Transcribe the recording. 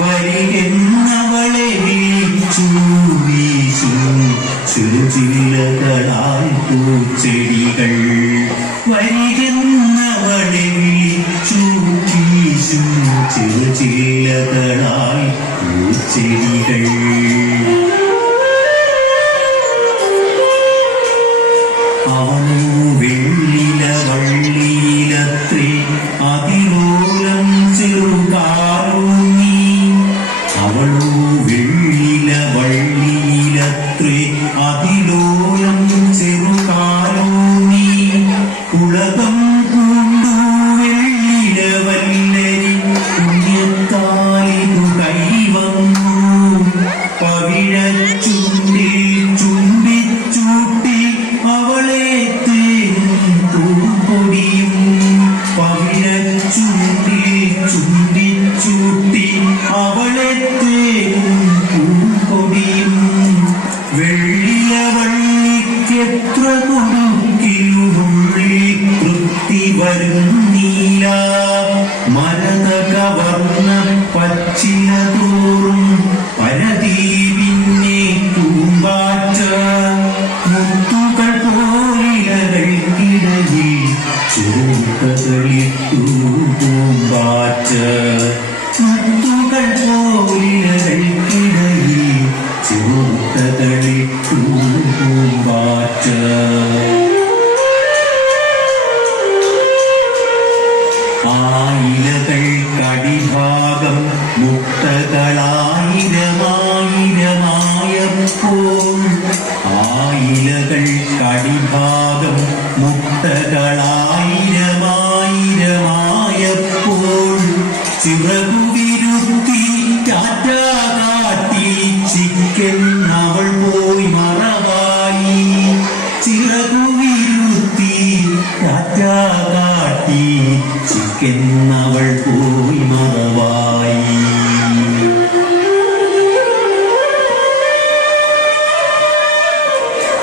വരികെന്നവളെ വീച്ചു വീശു ചെറുചില്ലകളാൽ പൂച്ചെടികൾ വരികെന്നവളെ വീച്ചു വീശു ചെറുചില്ലകളാൽ പൂച്ചെടികൾ അവളോ വെള്ളില വള്ളിയിലത്രേ അതിലോലം ചെറുകാലൂന്നി അവളോ വെള്ളില വള്ളിയിലത്രേ അതിലോലം ചെറുകാലൂന്നി ഉലകം പൂണ്ടു വെള്ളില വല്ലരി പുണ്യത്താലിതു കൈവന്നു പവിഴച്ചുണ്ടിൽ ചുംബിച്ചൂട്ടി അവളെ പൂപ്പൊടിയും പവിഴച്ചുണ്ടിൽ ചുംബിച്ചൂട്ടി അവളെ പൂപ്പൊടിയും വെള്ളിയ വള്ളിക്കെത്ര കൊടുക്കിലുള്ളിൽ തൃപ്തി വരുന്നില്ല മരതകവർണ്ണ പച്ചില തോറും പരദീപിന്നെ പൂമ്പാറ്റ മുത്തുകൾ പോലിലകൾക്കിടയിൽ ചൂട്ടകളിട്ടു പൂമ്പാറ്റ മുത്തുകൾ പോലിലകൾക്കിടയിൽ ചൂട്ടകളിട്ടു പൂമ്പാറ്റ ആയിലകൾക്കടിഭാഗം മുക്തകളായിരമായിരമായപ്പോൾ ആയിലകൾക്കടിഭാഗം മുക്തകളായിരമായിരമായപ്പോൾ ചിറകുവിരുത്തി ടാറ്റ കാട്ടി ചിക്കെന്നവൾ പോയി മറവായി ചിറകുവിരുത്തി ടാറ്റ കാട്ടി ചിക്കെന്നവൾ പോയി മറവായി